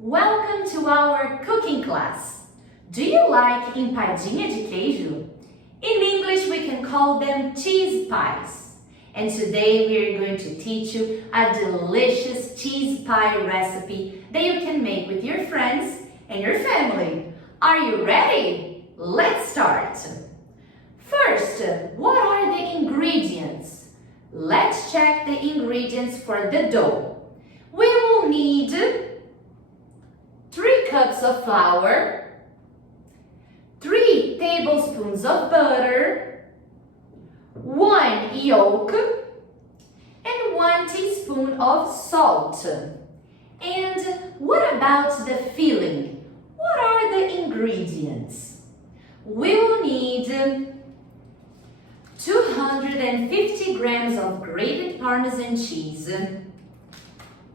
Welcome to our cooking class. Do you like empadinha de queijo? In English, we can call them cheese pies. And today we are going to teach you a delicious cheese pie recipe that you can make with your friends and your family. Are you ready? Let's start. First, what are the ingredients? Let's check the ingredients for the dough. We will need 3 cups of flour, 3 tablespoons of butter, 1 yolk, and 1 teaspoon of salt. And what about the filling? What are the ingredients? We will need 250 grams of grated Parmesan cheese,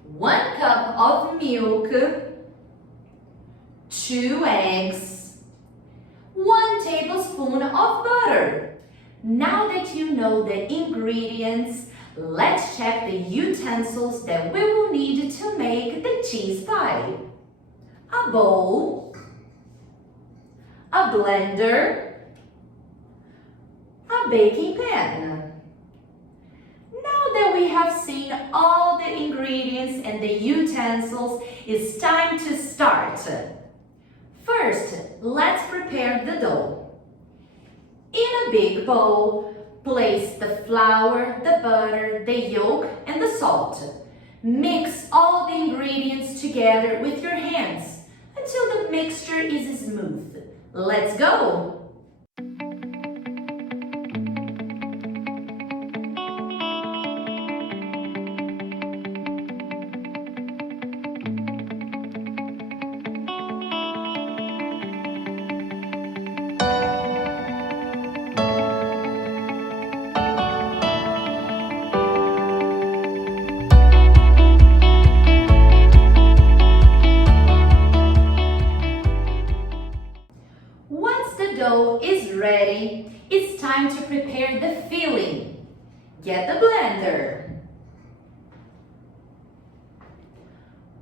1 cup of milk, 2 eggs, 1 tablespoon of butter. Now that you know the ingredients, let's check the utensils that we will need to make the cheese pie. A bowl, a blender, a baking pan. Now that we have seen all the ingredients and the utensils, it's time to start. First, let's prepare the dough. In a big bowl, place the flour, the butter, the yolk, and the salt. Mix all the ingredients together with your hands until the mixture is smooth. Let's go! Once the dough is ready, it's time to prepare the filling. Get the blender.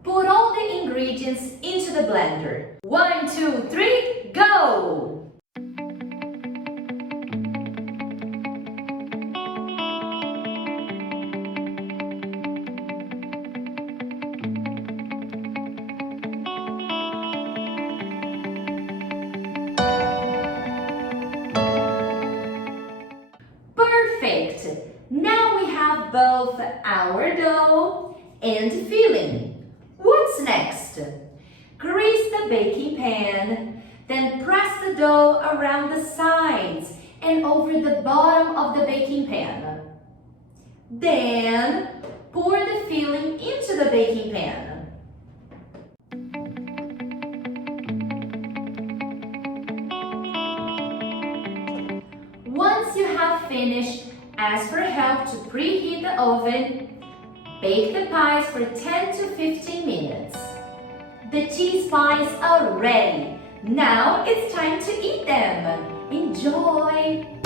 Put all the ingredients into the blender. 1, 2, 3, go! Perfect! Now we have both our dough and filling. What's next? Grease the baking pan, then press the dough around the sides and over the bottom of the baking pan. Then pour the filling into the baking pan. Once you have finished, ask for help to preheat the oven. Bake the pies for 10 to 15 minutes. The cheese pies are ready. Now it's time to eat them. Enjoy!